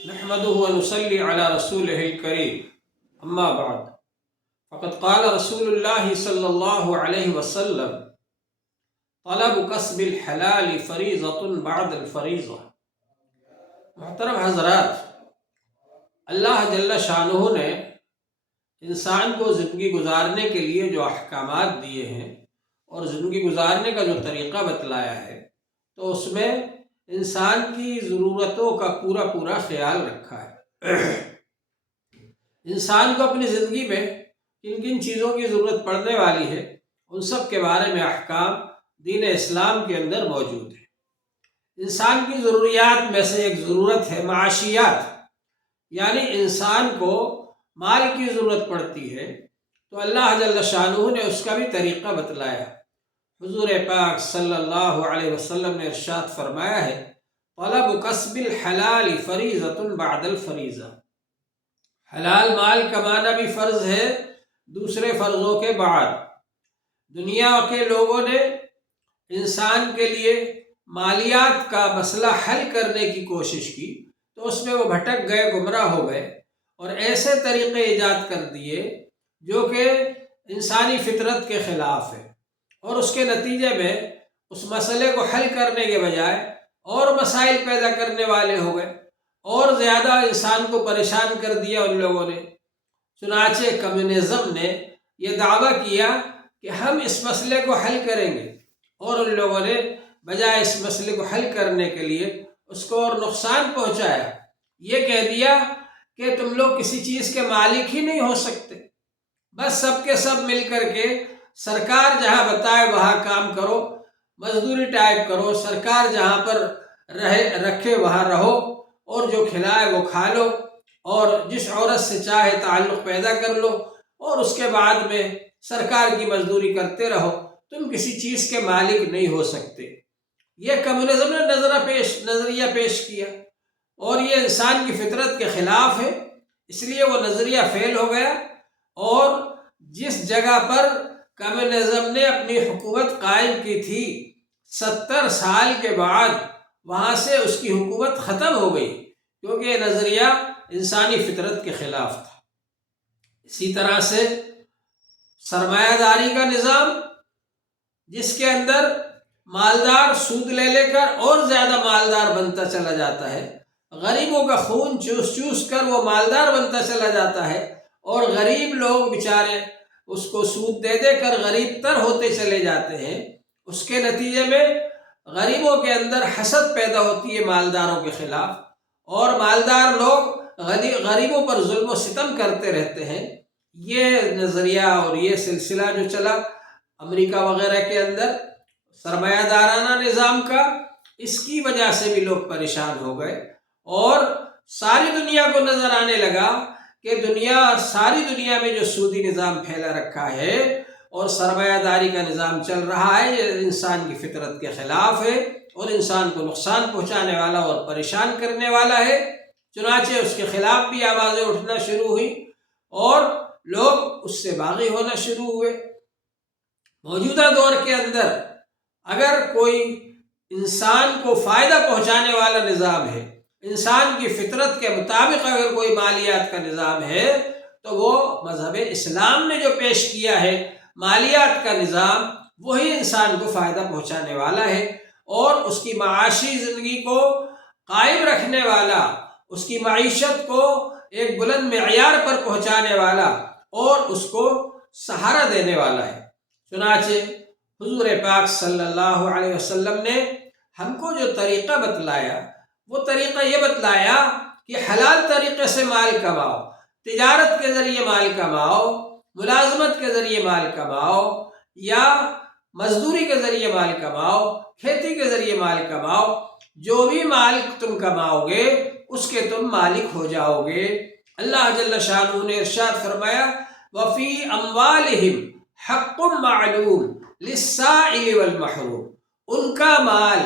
نحمده ونصلي على رسوله الكريم اما بعد فقد قال رسول الله صلی اللہ علیہ وسلم طلب کسب الحلال فریضۃ بعد الفریضہ۔ محترم حضرات، اللہ جل شانہ نے انسان کو زندگی گزارنے کے لیے جو احکامات دیے ہیں اور زندگی گزارنے کا جو طریقہ بتلایا ہے، تو اس میں انسان کی ضرورتوں کا پورا خیال رکھا ہے۔ انسان کو اپنی زندگی میں کن کن چیزوں کی ضرورت پڑنے والی ہے، ان سب کے بارے میں احکام دین اسلام کے اندر موجود ہے۔ انسان کی ضروریات میں سے ایک ضرورت ہے معاشیات، یعنی انسان کو مال کی ضرورت پڑتی ہے، تو اللہ جل شانہ نے اس کا بھی طریقہ بتلایا۔ حضور پاک صلی اللہ علیہ وسلم نے ارشاد فرمایا ہے، طلب کسب الحلال فریضۃ بعد الفریضہ۔ حلال مال کمانا بھی فرض ہے دوسرے فرضوں کے بعد۔ دنیا کے لوگوں نے انسان کے لیے مالیات کا مسئلہ حل کرنے کی کوشش کی، تو اس میں وہ بھٹک گئے، گمراہ ہو گئے، اور ایسے طریقے ایجاد کر دیے جو کہ انسانی فطرت کے خلاف ہے، اور اس کے نتیجے میں اس مسئلے کو حل کرنے کے بجائے اور مسائل پیدا کرنے والے ہو گئے، اور زیادہ انسان کو پریشان کر دیا ان لوگوں نے۔ چنانچہ کمیونزم نے یہ دعویٰ کیا کہ ہم اس مسئلے کو حل کریں گے، اور ان لوگوں نے بجائے اس مسئلے کو حل کرنے کے لیے اس کو اور نقصان پہنچایا۔ یہ کہہ دیا کہ تم لوگ کسی چیز کے مالک ہی نہیں ہو سکتے، بس سب کے سب مل کر کے سرکار جہاں بتائے وہاں کام کرو، مزدوری ٹائپ کرو، سرکار جہاں پر رکھے وہاں رہو، اور جو کھلائے وہ کھا لو، اور جس عورت سے چاہے تعلق پیدا کر لو، اور اس کے بعد میں سرکار کی مزدوری کرتے رہو، تم کسی چیز کے مالک نہیں ہو سکتے۔ یہ کمیونزم نے نظریہ پیش کیا، اور یہ انسان کی فطرت کے خلاف ہے، اس لیے وہ نظریہ فیل ہو گیا، اور جس جگہ پر کمیونزم نے اپنی حکومت قائم کی تھی 70 سال کے بعد وہاں سے اس کی حکومت ختم ہو گئی، کیونکہ یہ نظریہ انسانی فطرت کے خلاف تھا۔ اسی طرح سے سرمایہ داری کا نظام، جس کے اندر مالدار سود لے کر اور زیادہ مالدار بنتا چلا جاتا ہے، غریبوں کا خون چوس کر وہ مالدار بنتا چلا جاتا ہے، اور غریب لوگ بیچارے اس کو سود دے کر غریب تر ہوتے چلے جاتے ہیں۔ اس کے نتیجے میں غریبوں کے اندر حسد پیدا ہوتی ہے مالداروں کے خلاف، اور مالدار لوگ غریبوں پر ظلم و ستم کرتے رہتے ہیں۔ یہ نظریہ اور یہ سلسلہ جو چلا امریکہ وغیرہ کے اندر سرمایہ دارانہ نظام کا، اس کی وجہ سے بھی لوگ پریشان ہو گئے، اور ساری دنیا کو نظر آنے لگا کہ ساری دنیا میں جو سودی نظام پھیلا رکھا ہے اور سرمایہ داری کا نظام چل رہا ہے، یہ انسان کی فطرت کے خلاف ہے، اور انسان کو نقصان پہنچانے والا اور پریشان کرنے والا ہے۔ چنانچہ اس کے خلاف بھی آوازیں اٹھنا شروع ہوئی، اور لوگ اس سے باغی ہونا شروع ہوئے۔ موجودہ دور کے اندر اگر کوئی انسان کو فائدہ پہنچانے والا نظام ہے، انسان کی فطرت کے مطابق اگر کوئی مالیات کا نظام ہے، تو وہ مذہب اسلام نے جو پیش کیا ہے مالیات کا نظام، وہی انسان کو فائدہ پہنچانے والا ہے، اور اس کی معاشی زندگی کو قائم رکھنے والا، اس کی معیشت کو ایک بلند معیار پر پہنچانے والا، اور اس کو سہارا دینے والا ہے۔ چنانچہ حضور پاک صلی اللہ علیہ وسلم نے ہم کو جو طریقہ بتلایا، وہ طریقہ یہ بتلایا کہ حلال طریقے سے مال کماؤ، تجارت کے ذریعے مال کماؤ، ملازمت کے ذریعے مال کماؤ، یا مزدوری کے ذریعے مال کماؤ، کھیتی کے ذریعے مال کماؤ۔ جو بھی مال تم کماؤ گے اس کے تم مالک ہو جاؤ گے۔ اللہ جل شانہ نے ارشاد فرمایا، وَفِي أَمْوَالِهِمْ حَقٌّ مَّعْلُومٌ لِلسَّائِلِ وَالْمَحْرُومِ۔ ان کا مال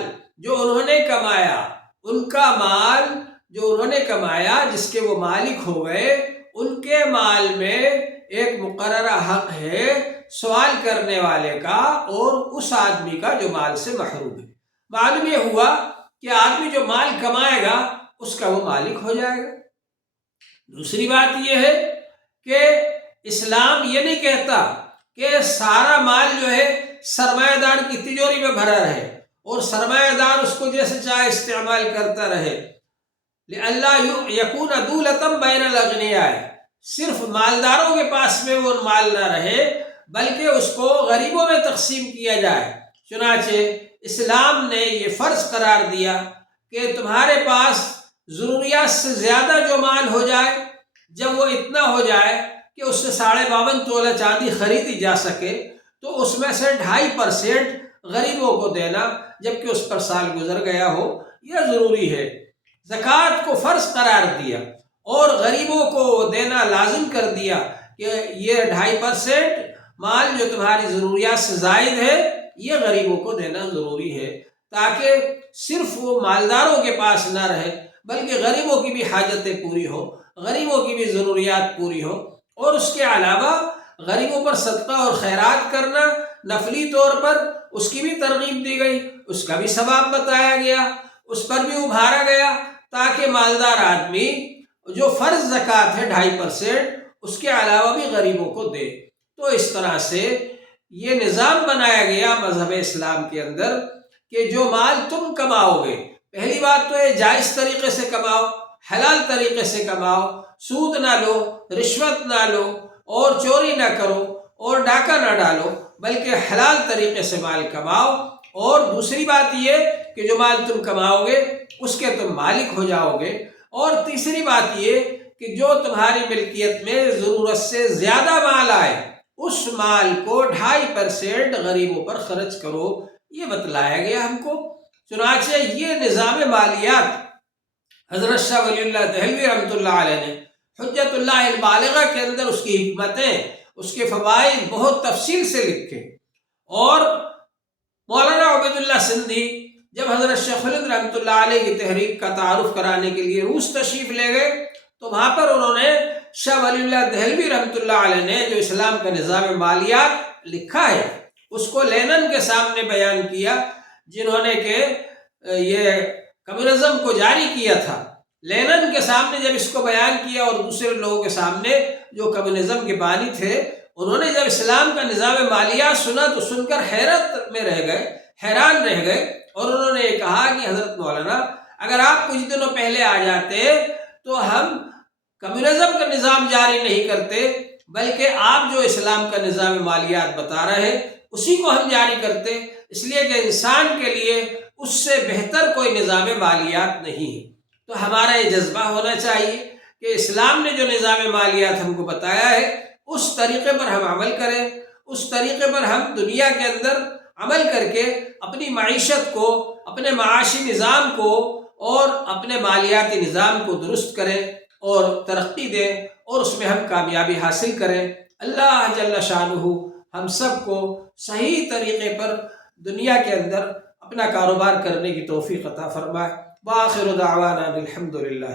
جو انہوں نے کمایا، جس کے وہ مالک ہو گئے، ان کے مال میں ایک مقررہ حق ہے سوال کرنے والے کا اور اس آدمی کا جو مال سے محروم ہے۔ معلوم یہ ہوا کہ آدمی جو مال کمائے گا اس کا وہ مالک ہو جائے گا۔ دوسری بات یہ ہے کہ اسلام یہ نہیں کہتا کہ سارا مال جو ہے سرمایہ دار کی تجوری میں بھرا رہے اور سرمایہ دار اس کو جیسے چاہے استعمال کرتا رہے۔ لِأَلَّا يَكُونَ دُولَةً بَيْنَ الْأَغْنِيَاءِ، صرف مالداروں کے پاس میں وہ مال نہ رہے بلکہ اس کو غریبوں میں تقسیم کیا جائے۔ چنانچہ اسلام نے یہ فرض قرار دیا کہ تمہارے پاس ضروریات سے زیادہ جو مال ہو جائے، جب وہ اتنا ہو جائے کہ اس سے 52.5 تولہ چاندی خریدی جا سکے، تو اس میں سے 2.5% غریبوں کو دینا جبکہ اس پر سال گزر گیا ہو، یہ ضروری ہے۔ زکوٰۃ کو فرض قرار دیا اور غریبوں کو دینا لازم کر دیا کہ یہ 2.5% مال جو تمہاری ضروریات سے زائد ہے یہ غریبوں کو دینا ضروری ہے، تاکہ صرف وہ مالداروں کے پاس نہ رہے بلکہ غریبوں کی بھی حاجتیں پوری ہو، غریبوں کی بھی ضروریات پوری ہو۔ اور اس کے علاوہ غریبوں پر صدقہ اور خیرات کرنا نفلی طور پر اس کی بھی ترغیب دی گئی، اس کا بھی ثواب بتایا گیا، اس پر بھی ابھارا گیا، تاکہ مالدار آدمی جو فرض زکوٰۃ ہے 2.5% اس کے علاوہ بھی غریبوں کو دے۔ تو اس طرح سے یہ نظام بنایا گیا مذہب اسلام کے اندر کہ جو مال تم کماؤ گے، پہلی بات تو یہ جائز طریقے سے کماؤ، حلال طریقے سے کماؤ، سود نہ لو، رشوت نہ لو اور چوری نہ کرو اور ڈاکہ نہ ڈالو، بلکہ حلال طریقے سے مال کماؤ۔ اور دوسری بات یہ کہ جو مال تم کماؤ گے اس کے تم مالک ہو جاؤ گے۔ اور تیسری بات یہ کہ جو تمہاری ملکیت میں ضرورت سے زیادہ مال آئے اس مال کو 2.5% غریبوں پر خرچ کرو، یہ بتلایا گیا ہم کو۔ چنانچہ یہ نظام مالیات حضرت شاہ ولی اللہ دہلوی رحمۃ اللہ علیہ نے حجت اللہ البالغہ کے اندر اس کی حکمتیں، اس کے فوائد بہت تفصیل سے لکھے۔ اور مولانا عبید اللہ سندھی جب حضرت شیخ خلد رحمۃ اللہ علیہ کی تحریک کا تعارف کرانے کے لیے روس تشریف لے گئے تو وہاں پر انہوں نے شاہ ولی اللہ دہلوی رحمۃ اللہ علیہ نے جو اسلام کا نظام مالیات لکھا ہے اس کو لینن کے سامنے بیان کیا، جنہوں نے کہ یہ کمیونزم کو جاری کیا تھا۔ لینن کے سامنے جب اس کو بیان کیا اور دوسرے لوگوں کے سامنے جو کمیونزم کے بانی تھے، انہوں نے جب اسلام کا نظام مالیات سنا تو سن کر حیرت میں رہ گئے، حیران رہ گئے، اور انہوں نے یہ کہا کہ حضرت مولانا اگر آپ کچھ دنوں پہلے آ جاتے تو ہم کمیونزم کا نظام جاری نہیں کرتے بلکہ آپ جو اسلام کا نظام مالیات بتا رہے ہیں اسی کو ہم جاری کرتے، اس لیے کہ انسان کے لیے اس سے بہتر کوئی نظام مالیات نہیں ہے۔ تو ہمارا یہ جذبہ ہونا چاہیے کہ اسلام نے جو نظام مالیات ہم کو بتایا ہے اس طریقے پر ہم عمل کریں، اس طریقے پر ہم دنیا کے اندر عمل کر کے اپنی معیشت کو، اپنے معاشی نظام کو اور اپنے مالیاتی نظام کو درست کریں اور ترقی دیں اور اس میں ہم کامیابی حاصل کریں۔ اللہ جل شانہ ہم سب کو صحیح طریقے پر دنیا کے اندر اپنا کاروبار کرنے کی توفیق عطا فرمائے۔ وآخر دعوانا الحمد للہ۔